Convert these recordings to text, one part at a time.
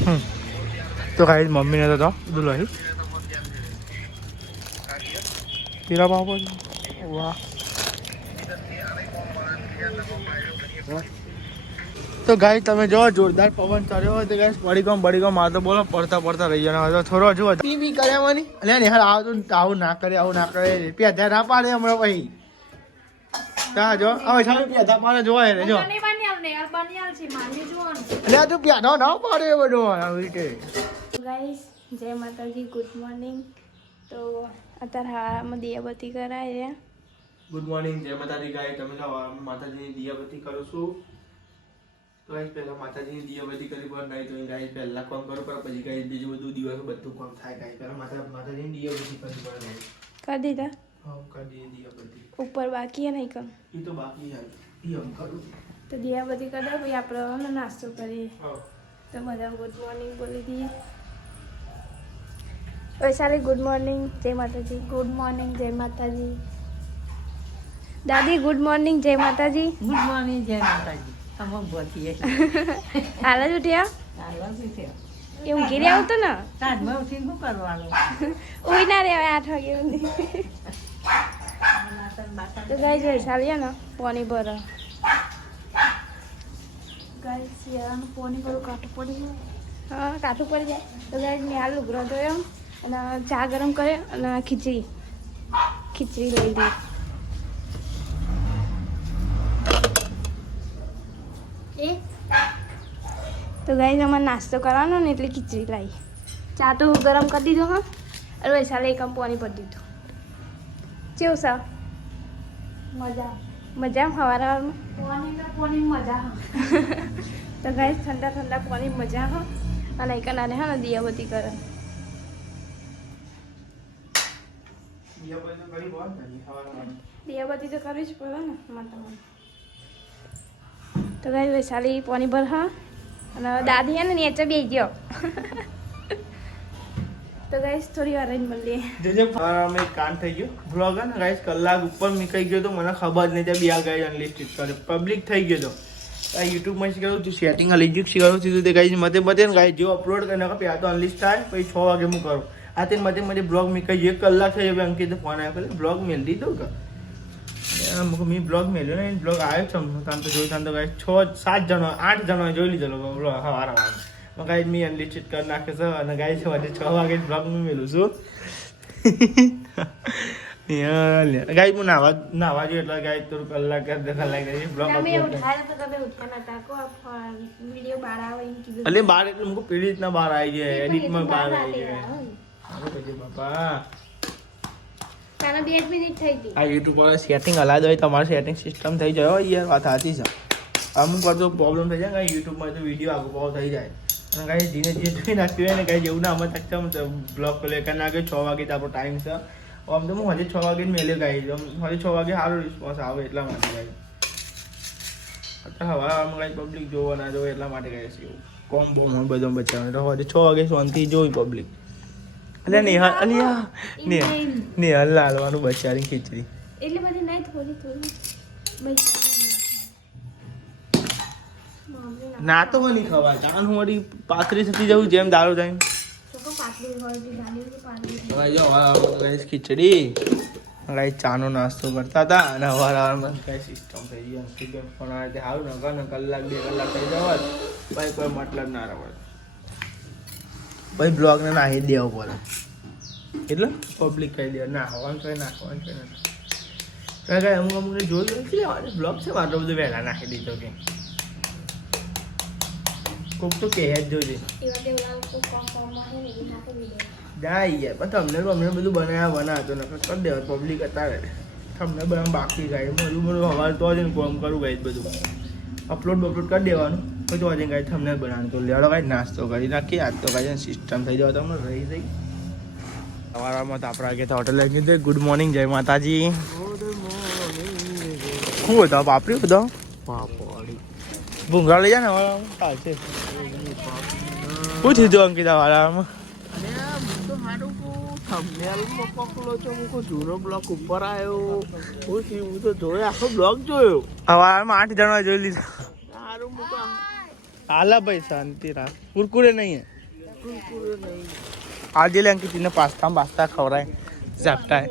તો ગાઈસ મમ્મીને તો દુલાઈ તેરા બાપો વાહ. તો ગાઈસ તમે જો જોરદાર પવન ચડ્યો હોય તો ગાઈસ બડીગમ માર તો બોલો પડતા રહી જવાના હોય તો થોડો જો પી કર્યાવાની એટલે નિહાળ આવું ના કરે રૂપિયા ધ્યાન ના પાડે હમણાં પછી તા જો હવે સારું રૂપિયા ધ્યાન પાડે જોવાય ને જો એટલે તું પ્યાનો ના પાડે બધો આવી રીતે. ગાઈસ જય માતાજી, ગુડ મોર્નિંગ. તો અત્યારે હામાં દિયાબત્તી કરાય રહ્યા. ગુડ મોર્નિંગ, જય માતાજી ગાય. તમે માતાજીની દિયાબત્તી કરો છો તો ગાઈસ પહેલા માતાજીની દિયાબત્તી કરી પર નહીં તો ગાઈસ પહેલા કામ કરો પર પછી ગાઈસ બીજું બધું દિવસ બધું કામ થાય ગાઈસ. પહેલા માતાજીની દિયાબત્તી કરી પર ગાઈસ કરી દીધા. હા કરી દીધી દિયાબત્તી. ઉપર બાકી હે નહીં કમ એ તો બાકી છે એ હમ કરું તો દિયાબત્તી કરી દો પછી આપણે નાસ્તો કરીએ. હા તો બધા ગુડ મોર્નિંગ બોલી દઈએ. વૈશાલી ગુડ મોર્નિંગ, જય માતાજી. ગુડ મોર્નિંગ, જય માતાજી. દાદી ગુડ મોર્નિંગ, જય માતાજી. ગુડ મોર્નિંગ, જય માતાજી. અમે બોલીએ હાલ જ ઉઠ્યા? એ ઊંઘી રહ્યા આવતો ને તાજમાં ઉઠીને શું કરવાનું? ઉઈ ના રે 8 વાગે તો ગાઈસ વૈશાલી ને પાણી ભરો. ગાઈસ યાર પાણી ભરો કાઠું પડી જાય. હા કાઠું પડી જાય તો ગાઈસ મેં હાલ લુગડો ધોયો અને ચા ગરમ કર્યો અને ખીચડી લઈ લીધી. તો ગાઈસ અમારે નાસ્તો કરવાનો ને એટલે ખીચડી લાવી. ચા તો ગરમ કરી દીધો હા અરે વૈશાલી એકમ પાણી ભરી દીધું. કેવું સા મજા પાણી મજા તો ગાઈસ ઠંડા પાણી મજા હા અને એક નાને હા ને દિયાબત્તી કરે. દિયાબત્તી તો કરવી જ પડે ને માતા. તો ગાઈસ વૈશાલી પાણી ભર હા અને દાદી હે ને નીચે બેસી ગયો. તો ગાઈસ થોડી વાર જ મળીએ. જોજે અમે કાન થઈ ગયો બ્લોગ ને ગાઈસ કલાક ઉપર નીકળી ગયો તો મને ખબર જ નહીં ત્યાં બે ગાઈસ અનલિસ્ટેડ કરે પબ્લિક થઈ ગયો તો આ યુટ્યુબમાં શીખવાડું છું સેટિંગ અલીજીક શીખવાડું છું તે ગાઈસ મતે ને ગાઈસ જો અપલોડ કરીને આ તો અનલિસ્ટ થાય પછી 6 વાગે હું કરું આ તે મતે બ્લોગ નીકળી 1 કલાક થઈ ગયો અંકિત ફોન આવ્યો એટલે બ્લોગ મેલ દીધો કે મેં બ્લોગ મેલ્યો ને બ્લોગ આવ્યો છે તાન તો જોઈ તાન તો ગાઈસ 6-7 જણો 8 જણો જોઈ લીધો બ્લોગ હવારમાં ગાઈસ મેં અનલિસ્ટેડ કરી નાખે છે અને ગાઈસ વાગે 6 વાગે બ્લોગ મેં મેલું છું. ગાઈસ હું નાવા જો એટલે ગાઈસ થોડું કલાક બ્લોગ એટલે બાર એટલે મુકો પીડી રીતના બહાર આવી જાય એડિટમાં બહાર આવી જાય બાપા. તારા 2 મિનિટ થઈ ગઈ. આ યુટ્યુબ પર સેટિંગ અલાદ હોય તમારે સેટિંગ સિસ્ટમ થઈ જાય યાર વાત સાચી છે. અમુક વાર તો પ્રોબ્લેમ થઈ જાય યુટ્યુબમાં તો વિડીયો આગળ પાવ થઈ જાય અને ગાઈસ ધીરે જોઈ નાખ્યું હોય ને ગાઈસ એવું ના અમે તક બ્લોગ પર લેकर નાખ્યો 6 વાગે તો આપણો ટાઈમ છે. આમ તો હું હજી 6 વાગે મેલ્યો ગાઈસ હજી 6 વાગે સારો રિસ્પોન્સ આવે એટલા માટે ગાઈસ અત્યારે હવા ગાઈસ પબ્લિક જોવા ના જોવે એટલા માટે ગાઈસ એવું કોમ્બો બધો બચાવવાનો તો હજી 6 વાગે શાંતિ જોઈ પબ્લિક એટલે નિહાલ લાલવાનું બચારી ખીચડી એટલે બધી નહીં થોડી ના તો નહીં ખવાય કારણ હું વળી પાતળી થતી જવું જેમ દારૂ થાય ખીચડી ગાઈસ ચાનો નાસ્તો કરતા હતા અને હવારમાં કઈ સિસ્ટમ થઈ ગઈ ફોન આવે સારું ને કલાક 2 કલાક થઈ જવા ભાઈ કોઈ મતલબ ના રહે ભાઈ બ્લોગને નાહી દેવો પડે એટલે પબ્લિક કહી દે ના હવાનું કઈ નાખવાનું છે ને અમુકને જોયું બ્લોગ છે આટલો બધું વહેલા નાખી દીધો કે કોક તો કહે જ જોજે જાય યાર પણ તમને બધું બનાવતો નકર કરી દેવા પબ્લિક અત્યારે તમને બધા બાકી ગાય બધું હવાર તો જ કોમ કરું ગાય બધું અપલોડ કરી દેવાનું પછી આજે ગાય તમને બનાવવાનું તો લેવાડો ગાય નાસ્તો કરી નાખીએ આજ તો ગાય સિસ્ટમ થઈ જવા તમને રહી જઈ સવારમાં તો આપણા આગળ હોટલ લઈ ગયું ગુડ મોર્નિંગ જય માતાજી. શું હતા પાપડી બધા ભૂંગળા લઈ જાય ને વાળામાં ચાલશે શું થયું અંકિતા વાળામાં જૂનો બ્લોક ઉપર આવ્યો હું તો જોયો આખો બ્લોક જોયો હવારમાં 8 જણા જોઈ લીધા. સારું હાલા ભાઈ શાંતિ રાખ કુરકુરે નહીં આજે લે અંકિતને પાસ્તા ખવડાય ઝાપટાય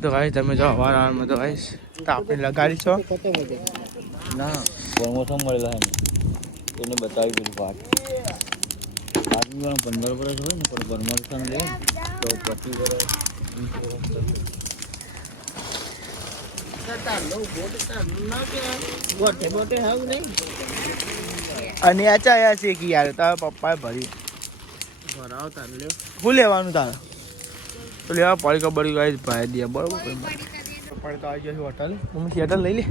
તો ભાઈ તમે જો અવારમાં તો ભાઈ તો આપણે લગાડી છો ના પ્રમોશન મળેલા છે એને બતાવી દીધું પાઠ આજની 15 વર્ષ હોય ને પણ પ્રમોશન લે તો 25 વર્ષ અને આ ચાયા છે કે યાર તારા પપ્પાએ ભરી ભરાવ તારે લ્યો શું લેવાનું તારે તો લેવા પડી કબડી ગાઈ ભાઈ દે બરોબર પડી તો આવી જશે હોટલ મમ્મી થિયેટર લઈ લે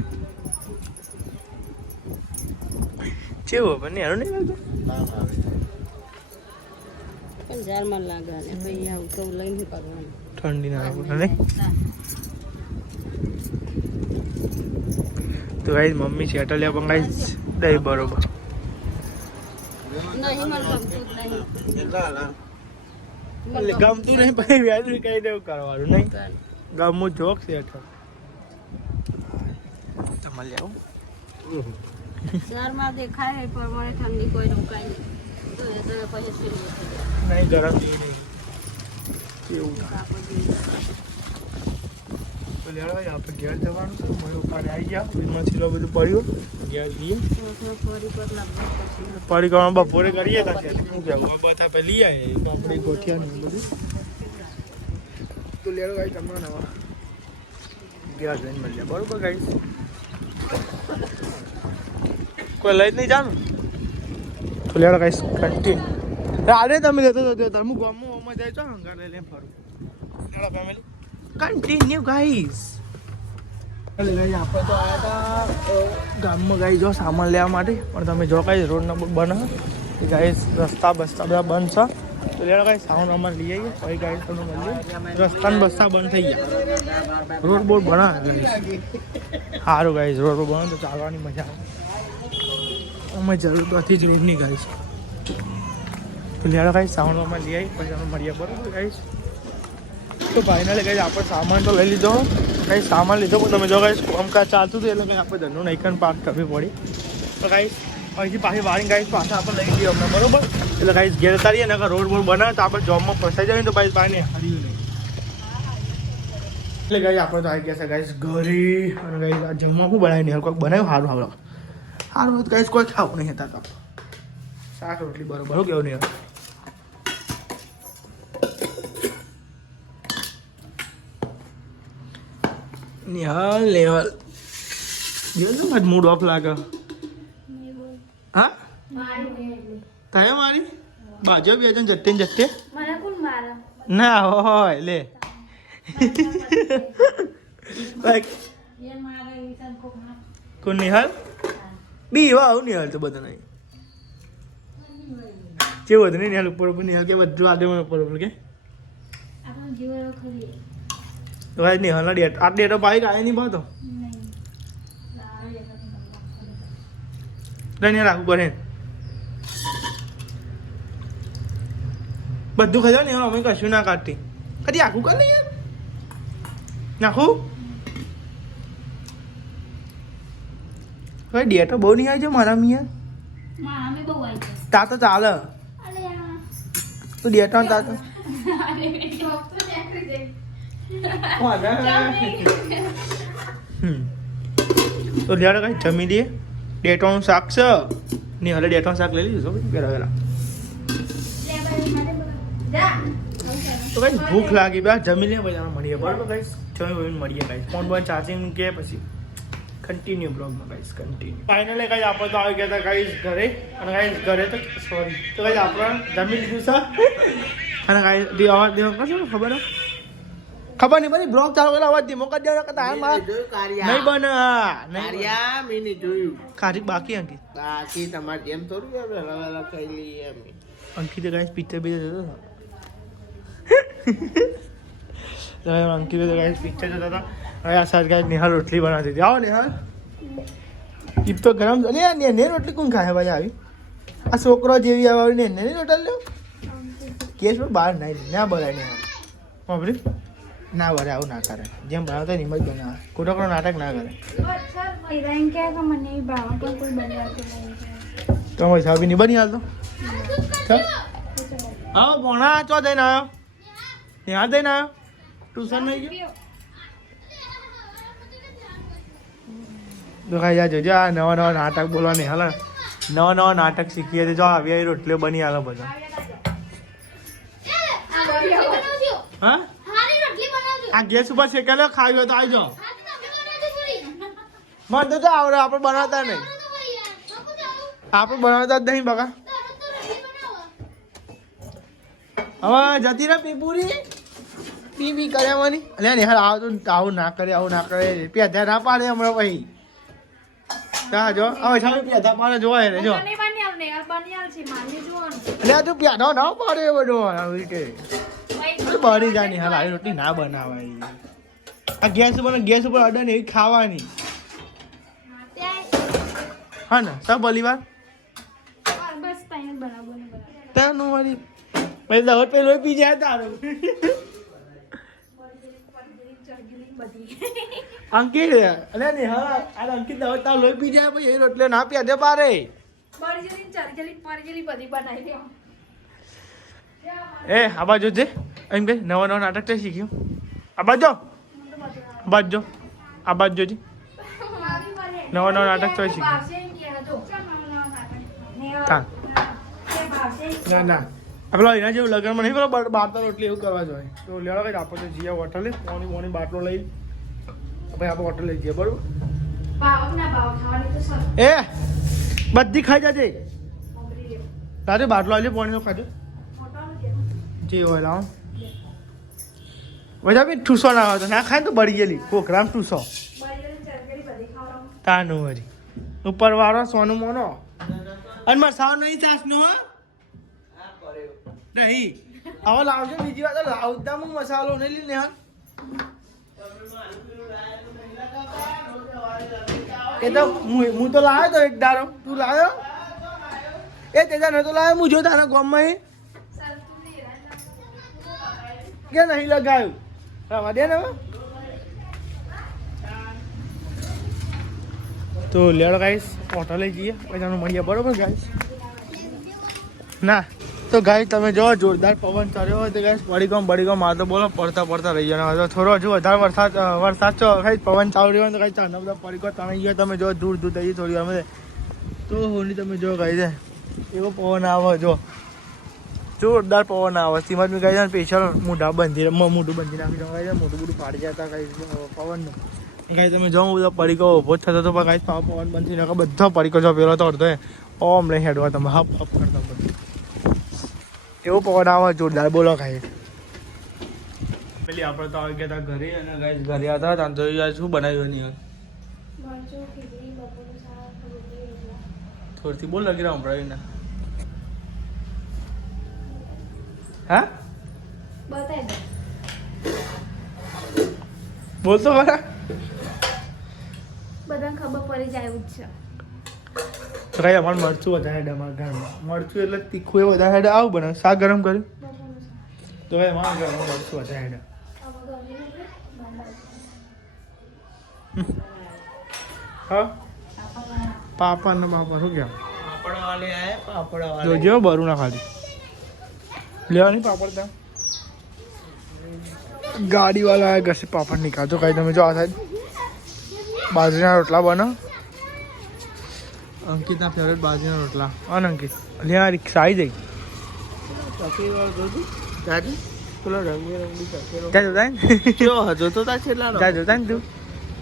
કેવું પણ નેરો નહીં લાગતો ઠંડી ના નહીં તો ગાઈ મમ્મી થિયેટર લે પણ ગાઈ દઈ બરોબર ગમતું નહીં પછી વ્યાજ કઈ દેવું કરવાનું નહીં ગમું જોક છે તમારે લેવું શહેરમાં દેખાય એ પ્રમાણે ઠંડી કોઈ રોકાય નહીં નહીં ગરમ જેવી નહીં એવું તો લેવા ભાઈ આપણે ઘેર જવાનું છે મને ઉપાડે આવી ગયા વીજમાં છીલો બધું પડ્યું ઘેર જઈએ પડી કરવા બપોરે કરીએ તાકે શું કહેવું બધા પહેલી આવે તો આપણે ગોઠિયા ને બધું તો લેવા ભાઈ તમને નવા ઘેર જઈને મળીએ બરોબર ગાઈસ કોઈ લઈ જ નહીં જાનું તો લેવા ગાઈસ કન્ટિન્યુ અરે તમે લેતો તમે ગામમાં જાય છો હંગાર લઈને ફરું લેવા ફેમિલી કન્ટિન્યુ ગાઈસ આપણે તો આવ્યા હતા ગામમાં ગાઈ જો સામાન લેવા માટે પણ તમે જો કાંઈ રોડ નંબર બને ગાઈસ રસ્તા બસ્તા બધા બંધ છે તો લેવા કાંઈ સામાન વામાન લઈ આવીએ પછી ગાઈસ તમને મળીએ રસ્તા ને બસ્તા બંધ થઈ ગયા રોડ બોડ બના ગાઈસ સારું ગાઈસ રોડ બોડ બને તો ચાલવાની મજા આવે અમે જરૂર તો હતી જ રોડની ગાઈસ તો લેવા કાંઈ સામાન વામાન લઈ આવી પછી તમે મળીએ બરાબર ગાઈસ તો ફાઇનલી કઈ આપણે સામાન તો લઈ લીધો કઈ સામાન લીધો પણ તમે જો કઈ કામકાજ ચાલતું હતું એટલે કંઈ આપણે ધંધો નહીં પાર્ક કરવી પડી તો કઈ અહીંથી પાછી વાળી ગાઈસ પાછા આપણે લઈ લઈએ અમને બરોબર એટલે કઈ ઘેર તારીએ ને રોડ બોડ બનાવે તો આપણે જોબમાં ફસાઈ જાય ને તો પછી પાણી હારી લઈએ એટલે કઈ આપણે તો આવી ગયા છે ગાઈસ ઘરે અને કઈ જમવા શું બનાવી નહીં કોઈક બનાવ્યું સારું સારું સારું કઈ કોઈ ખાવું નહીં હતા શાક રોટલી બરોબર કેવું નહીં નિહાલ નેહાલ જો મૂડ ઓફ લાગે હા તારે મારી બાજુ બે જણ જટ્ટે ને જટ્ટે ના હોય લે કોણ નિહાલ બી વાવ નિહાલ તો બધા નહીં કેવું હતું નહીં નિહાલ ઉપર ઉપર નિહાલ કે બધું આડે ઉપર ઉપર કે ભાઈ નહીં હલા ડેટ આ ડેટો બાઈક આવે નહીં ભાતો નહીં રાખવું પડે બધું ખાઈ ને અમે કશું ના કાઢતી કદી આખું કર નહીં યાર નાખું ભાઈ ડેટો બહુ નહીં આવી છે મારા મિયા તા તો ચાલે તું ડેટો તા તો તો લેડો કઈ જમી દઈએ ડેટોનું શાક છે નહીં હવે ડેટોનું શાક લઈ લીધું પેલા પેલા તો કઈ ભૂખ લાગી બે જમી લે પછી મળીએ બરાબર ગાઈસ જમી મળીએ ગાઈસ ફોન બોન ચાર્જિંગ કે પછી કન્ટિન્યુ બ્લોગમાં ગાઈસ કન્ટિન્યુ ફાઇનલી ગાઈસ આપણે તો આવી ગયા હતા ગાઈસ ઘરે અને ગાઈસ ઘરે તો સોરી તો ગાઈસ આપણે જમી લીધું છે અને ગાઈસ અવાજ દેવા કશો ખબર ખબર નહીં બધી બ્લોગ ચાલુ કરેલા અવાજ ધીમો કરી દેવાનો કતા હાલ માં નહીં બને કાર્યા મેં નહીં જોયું ખાલી બાકી અંકિત બાકી તમારે જેમ થોડું આપણે અલગ અલગ કરી લઈએ એમ અંકિત ગાઈસ પિક્ચર બીજે જતો હતો અંકિત ગાઈસ પિક્ચર જતા હતા હવે આ સાઈડ ગાઈસ નિહાલ રોટલી બનાવતી હતી આવો નિહાલ ઈપ તો ગરમ અરે ને રોટલી કોણ ખાય ભાઈ આવી આ છોકરો જેવી આવે ને રોટલી લ્યો કેસ પર બહાર ના બોલાય નિહાલ બાપરી ના વરે આવું ના કરે જેમ બનાવતા એમ જ બનાવે ખોટો નાટક ના કરે મને ભાવ કોઈ બનાવતું નહીં તમારી સાબી નહીં બની હાલ તો હા ભણા ચો જઈને આવ્યો ત્યાં જઈને આવ્યો ટ્યુશન નહીં ગયો તો ખાઈ જાય જોજો આ નવા નવા નાટક બોલવાની હાલ નવા નવા નાટક શીખીએ તો જો આવી રોટલીઓ બની હાલો બધા હા આ ગેસ ઉપર શેકેલો ખાવી હોય તો આવી જાઓ મને તો આવડે આપણે બનાવતા નહીં આપણે બનાવતા જ નહીં બકા હવે જતી રહે પીપુરી પી કર્યાવાની અલ્યા નિહાળ આવું ના કરે પેધા ના પાડે હમણાં પછી ત્યાં જો હવે સામે પેધા પાડે જોવાય ને જો અલ્યા તું પેધા ના પાડે એ બધો આવી રીતે બની જાય નિહાળ આવી રોટલી ના બનાવાય આ ગેસ ઉપર અડે ને એવી ખાવાની હા ને સબ બલીવાર ત્યાંનું મારી પછી દવત પેલો પી જાય તારું અંકિત અરે ને હા આ અંકિત દવત તાર લોહી પી જાય પછી એ રોટલે ના પ્યા દે પારે એ આ બાજુ છે એમ કે નવા નવા નાટક તો શીખ્યું આ બાજુ આ બાજુ જોજી નવા નવા નાટક તો શીખ્યું ના ના પેલો એના જેવું લગ્નમાં નહીં પેલો બાટલો રોટલી એવું કરવા જોઈએ તો લેવા કઈ આપણે તો જઈએ હોટલે મોની બાટલો લઈ ભાઈ આપણે હોટલ લઈ જઈએ બરોબર એ બધી ખાઈ જજે તારે બાટલો આવી પોણીનો ખાજો જે હોય લાવો બધા બી ઠૂસો ના આવે તો ના ખાય તો બળી ગયેલી કોકરામ ઠૂસો તાનું વળી ઉપર વાળો સોનું મોનો અને મસાલો નહીં ચાસનો હા નહીં હવે લાવજો બીજી વાત લાવતા હું મસાલો નહીં લઈને હા એ તો હું તો લાવ્યો તો એક દારો તું લાવ્યો એ તેજા નતો લાવ્યો હું જો તારા ગામમાં કે નહીં લગાવ્યું રવા દે ને તો લેડો ગાઈસ હોટલે જઈએ પછી તમને મળીએ બરોબર ગાઈસ ના તો ગાઈસ તમે જો જોરદાર પવન ચડ્યો હોય તો ગાઈસ બડીગમ માર તો બોલો પડતા રહી જાય તો થોડો હજુ વધારે વરસાદ છો ગાઈસ પવન ચાલુ રહ્યો તો ગાઈસ ચાંદા બધા પડીકો તણાઈ ગયો તમે જો દૂર થઈ થોડી અમે તો હોની તમે જો ગાઈસ એવો પવન આવે જો જોરદાર પવન આવે સીમત મેં ગાઈસ સ્પેશિયલ મોઢું બંધી નાખી દઉં ગાઈસ મોઢું ફાડી જતા ગાઈસ પવનનું ગાઈસ તમે જો બધા પડીકો ઉભો થતો તો ગાઈસ પવન બંધી નાખો બધા પડીકો જો પેલો તો અડધો ઓમ લઈ હેડવા તમે હપ કરતા એવો પવન આવે જોરદાર બોલો ખાઈ પેલી આપણે તો આવી ગયા હતા ઘરે અને ગાઈસ ઘરે હતા ત્યાં તો શું બનાવ્યું નહીં થોડીથી બોલ લગી રહ્યા હમણાં ના હા બોલ તો ખરા બધાને ખબર પડી જાય એવું જ છે તો કઈ અમારે મરચું વધારે હેડ અમારા ઘરમાં મરચું એટલે તીખું એ વધારે હેડ આવું બને શાક ગરમ કર્યું તો કઈ અમારા ઘરમાં મરચું વધારે હેડ હા પાપડ ને બાપા શું કેમ પાપડ વાલે આયા પાપડ વાલે જોજો બરું ના ખાલી લેવાની પાપડ ત્યાં ગાડી વાળા આવ્યા ઘસે પાપડ નીકાળજો કઈ તમે જો આ સાઈડ બાજરીના રોટલા બનો અંકિતના ફેવરેટ બાજરીના રોટલા અંકિત લ્યા રિક્ષા આવી જઈ ચકરી વાળો જોતું દાદી પેલો રંગબેરંગી ચકરી ત્યાં જોતા ને જો હજુ તો તા છેલ્લા ત્યાં જોતા ને તું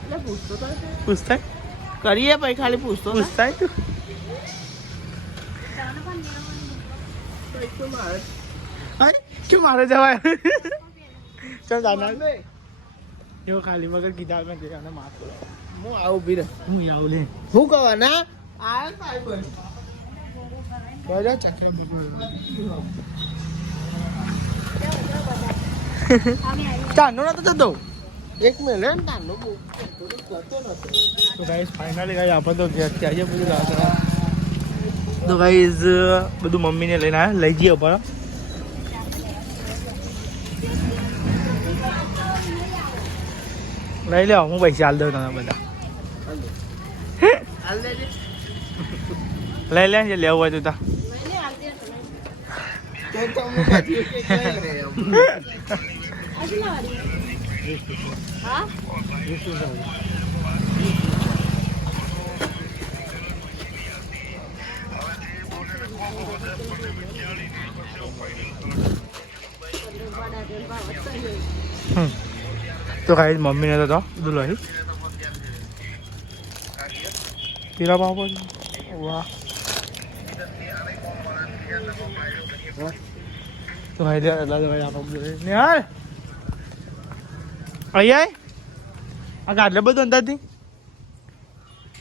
એટલે પૂછતો તા પૂછતા કરીએ પછી ખાલી પૂછતો તા. પૂછતા તું તો મારે અરે કે મારે જવાય ચાલ દાદા એવો ખાલી મગર કીધા મેં અને માથો હું આવું ભી રહે હું આવું લે શું કહવા ના આયા ભાઈ બધા ચક્ર બિલકુલ ચાંદો નતો જતો એક મિનિટ નાનો બહુ કરતો નતો તો ગાઈસ ફાઇનલી ગાઈસ આપણે તો ઘેર થી આવીએ બધું રાત તો ગાઈસ બધું મમ્મીને લઈને આવ્યા લઈ જઈએ ઉપર લઈ લો હું પૈસા હાલ દઉં તમે બધા હાલ દેજે લઈ લે જે લેવું હોય તો તા તો તમે કાઢી કે કઈ રે એમ. તો કાંઈ મમ્મીને તો દુલાઈ પીલા પાવ વાહ તો ભાઈ લે એટલા તો ભાઈ આપણે ને હાલ અહીંયા આ ગાડલે બધું અંદાજથી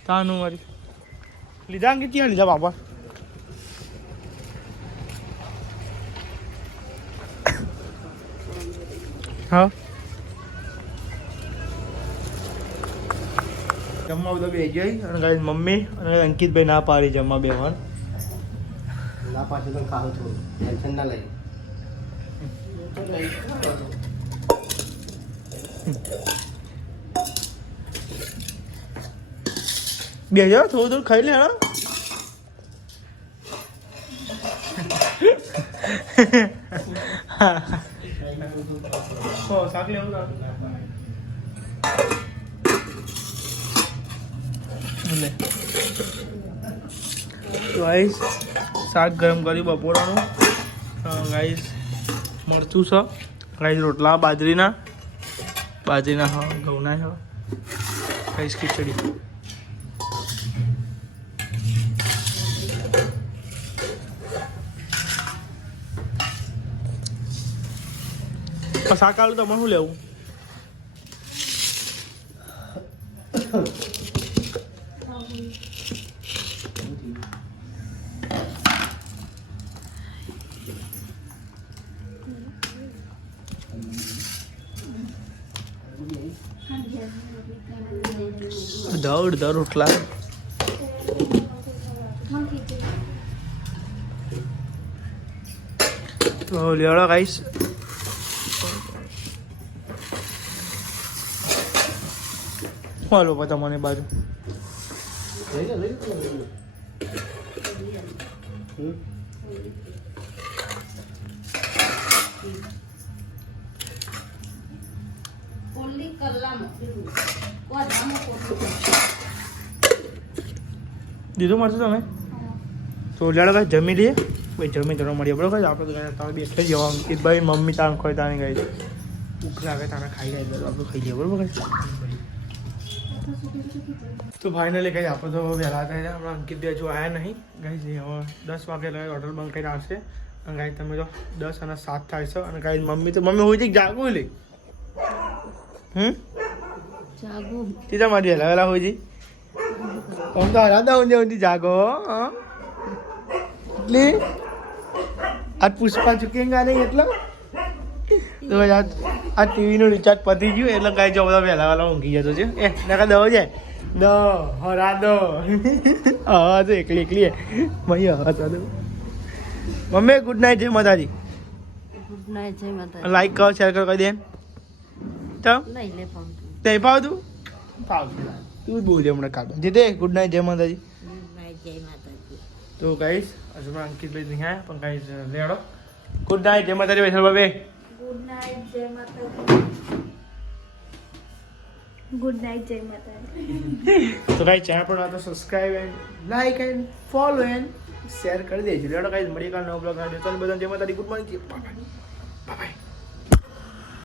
તાનું મારી લીધા કે ત્યાં લીધા બાપા હા જમવા બધો બે જઈ અને ગાઈસ મમ્મી અને અંકિતભાઈ ના પાડી જમવા બેવાનું ના પાછું તો ખાવ થોડું ટેન્શન ના લઈ બે જાવ થોડું થોડું ખાઈ લે હા શાક લેવું લે ગાઈસ શાક ગરમ કર્યું બપોરાનું ગાઈસ મરચું છે ગાઈસ રોટલા બાજરીના હા ઘઉંના છે ગાઈસ ખીચડી શાક આલું તમારે શું લેવું અડધા રોટલા તો લેવડો ગાઈસ હાલો પછી મને બાજુ દીધું મળશે તમે તો લેડો ભાઈ જમી લઈએ ભાઈ જમી તરફ મળીએ બરોબર આપણે તો તમે બી એટલે જવા અંકિતભાઈ મમ્મી તાણ ખોઈ તાણી ગઈ છે ભૂખ લાગે તાણે ખાઈ જાય તો આપણે ખાઈ લઈએ બરોબર તો ફાઇનલી કઈ આપણે તો વહેલા થાય હમણાં અંકિતભાઈ હજુ આવ્યા નહીં ગાઈ હવે 10 વાગે લગાવી ઓર્ડર બંધ કરીને આવશે અને ગાઈ તમે તો 10 અને 7 થાય છે અને ગાઈ મમ્મી હોય છે જાગવું લે તીધા મારી વહેલા વહેલા હોય છે આમ તો હરાદા ઊંધી જાગો એટલે આજ પુષ્પા ચૂકેંગા નહીં એટલે તો આજ આ ટીવીનું રિચાર્જ પતી ગયું એટલે કાંઈ જો બધા વહેલા વહેલા ઊંઘી જતો છે એ નકા દો જાય દો હરાદો હા તો એકલી મમ્મી હા તો મમ્મી ગુડ નાઇટ જય માતાજી ગુડ નાઇટ જય માતા લાઈક કરો શેર કરો કહી દે તો નહીં લે ફોન નહીં ફાવતું ફાવતું તું જ બોલ હમણાં કાઢો જીતે ગુડ નાઇટ જય માતાજી ગુડ નાઇટ જય માતાજી તો ગાઈસ હજુ પણ અંકિતભાઈ નહીં આવ્યા પણ ગાઈસ લેડો ગુડ નાઇટ જય માતાજી વૈસલ બાબે ગુડ નાઇટ જય માતાજી ગુડ નાઇટ જય માતાજી તો ગાઈસ ચેનલ પર તો subscribe and like and follow and share કરી દેજો લેડો ગાઈસ મળી કાલ નવો બ્લોગ આ દેતો બધા જય માતાજી ગુડ મોર્નિંગ બાય બાય